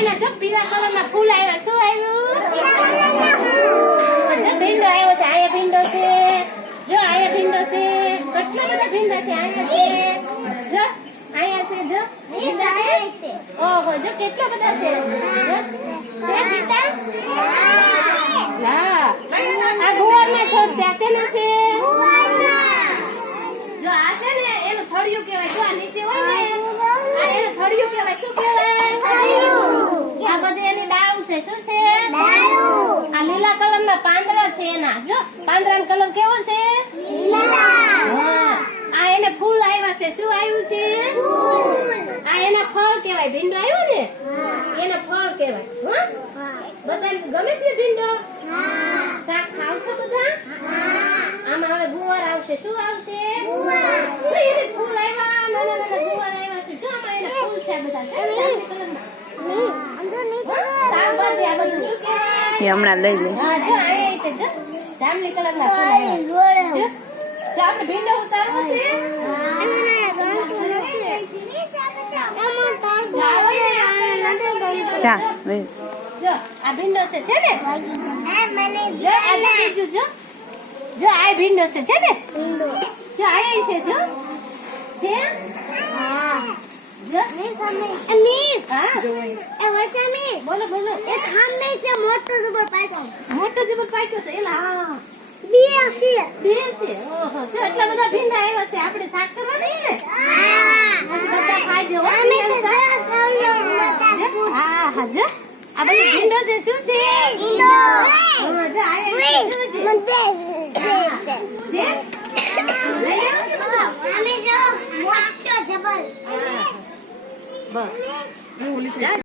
જો પીળા કલરના ફૂલ આવ્યા. શું આવ્યું? જો ભીંડો આવ્યો છે આયા ભીંડો છે. જો આયા ભીંડો છે. કેટલા બધા ભીંડા છે? આયા છે. જો આયા છે જો. ભીંડા છે? ઓહો જો કેટલા બધા છે? જો, છે ભીંડા? હા. આ ગુવારના છોડ છે આ શેના છે જો આ છે ને એનું થળિયું કહેવાય જો આ નીચે હોય ને આ એનું થળિયું કહેવાય શું કહેવાય આ બધી એની ડાળ છે? શું છે? આ લીલા કલરના પાંદડા છે એના. જો પાંદડાનો કલર કેવો છે? આ એને ફૂલ આવ્યા છે. શું આવ્યું છે? આ એના ફળ કહેવાય. ભીંડો આવ્યો ને? એના ફળ કહેવાય. બધા ગમે છે ભીંડો? શાક ખાવશો બધા? આમાં હવે ગુવાર આવશે. શું આવશે? શું એને ફૂલ આવ્યા નાના નાના ગુવાર આવ્યા છે જો આમાં એના ફૂલ છે બધા જો જાંબલી કલરના. હા, શાકભાજી આ બધું શું કહેવાય એ હમણાં લઈ લઈશ હા જો આ એ છે જો જાંબલી કલરના ફૂલ આવ્યા જો જો આપણે હમણાં લઈ છે. ચા લઈ જો આ ભીંડો છે છે ને? જો આ જો બીજું જો. જો આ ભીંડો છે છે ને? જો આ એ છે જો. છે? બોલો બોલો. મોટો જબર પાક્યો. છે એલા. હા. બે છે ઓહો જો એટલા બધા ભીંડા આવ્યા છે આપણે શાક કરવાની ને? બધા ખાજો હો, હા હા જો. આ બધું ભીંડો છે શું છે? હા જો આ છે, શું છે? છે? લઈ આવો કે બધા? હા. બસ